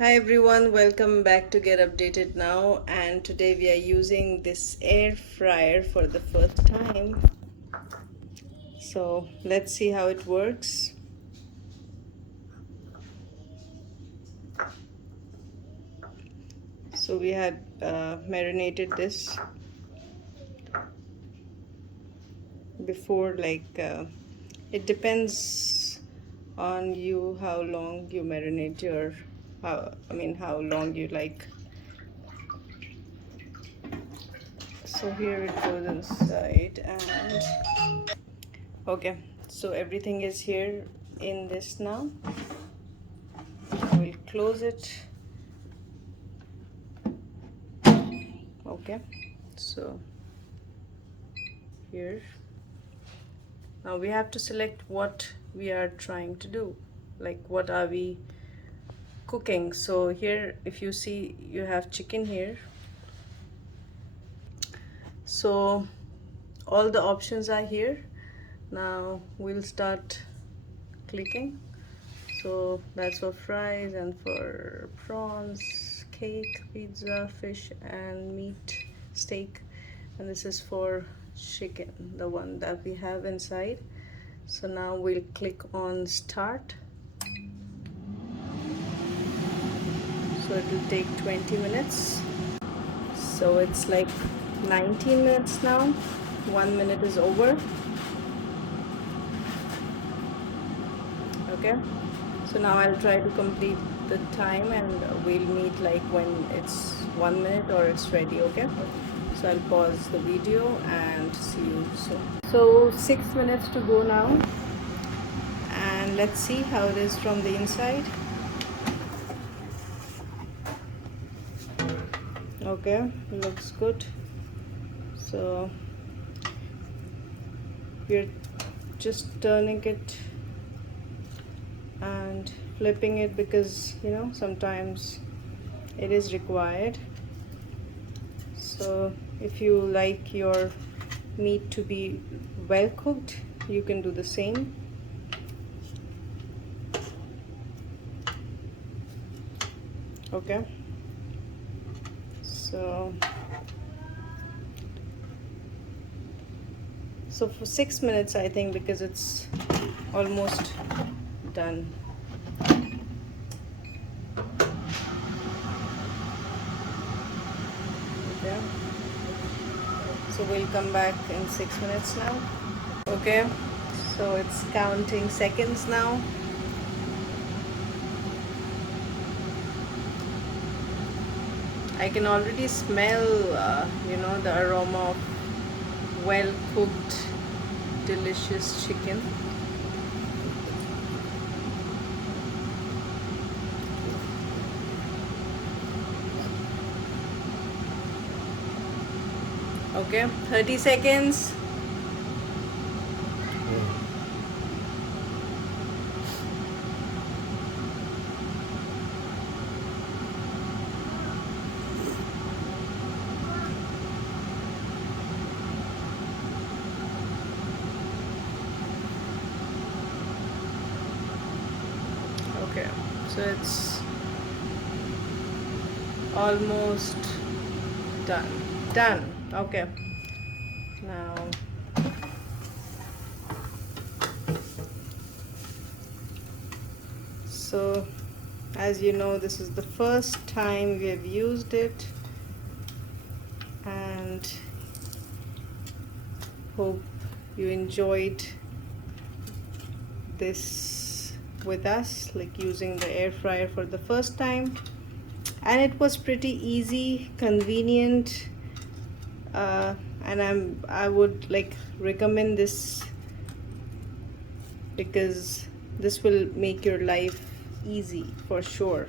Hi everyone, welcome back to Get Updated Now, and today we are using this air fryer for the first time. So let's see how it works. So we had marinated this before, it depends on you how long you marinate your how long you like. So here it goes inside, and okay, so everything is here in this now. I will close it. Okay, so here now we have to select what we are trying to do, like what are we cooking. So here, if you see, you have chicken here, so all the options are here. Now we'll start clicking. So that's for fries and for prawns, cake, pizza, fish and meat, steak, and this is for chicken, the one that we have inside. So now we'll click on start. So it will take 20 minutes. So it's like 19 minutes now. 1 minute is over. Okay, so now I'll try to complete the time, and we'll meet like when it's 1 minute or it's ready. Okay, so I'll pause the video and see you soon. So 6 minutes to go now, and let's see how it is from the inside. Okay, looks good. So we're just turning it and flipping it because sometimes it is required. So if you like your meat to be well cooked, you can do the same. Okay, so for 6 minutes, I think, because it's almost done. Okay, so we'll come back in 6 minutes now. Okay, so it's counting seconds now. I can already smell the aroma of well cooked delicious chicken. Okay, 30 seconds. Okay, so it's almost done. Okay, now so as you know, this is the first time we have used it, and hope you enjoyed this with us, like using the air fryer for the first time. And it was pretty easy, convenient, and I would like recommend this because this will make your life easy for sure.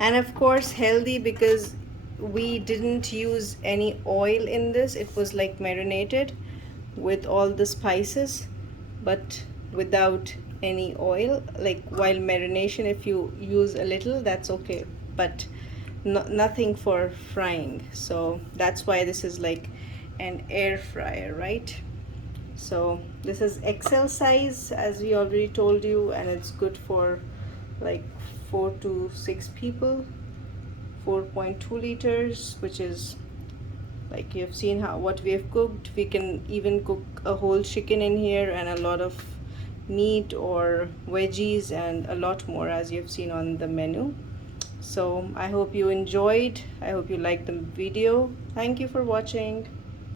And of course healthy, because we didn't use any oil in this. It was like marinated with all the spices, but without any oil. Like while marination, if you use a little, that's okay, but nothing for frying. So that's why this is like an air fryer, right? So this is XL size, as we already told you, and it's good for like 4 to 6 people. 4.2 liters, which is like you've seen how what we have cooked. We can even cook a whole chicken in here and a lot of meat or veggies and a lot more, as you've seen on the menu. So I hope you enjoyed. I hope you liked the video. Thank you for watching.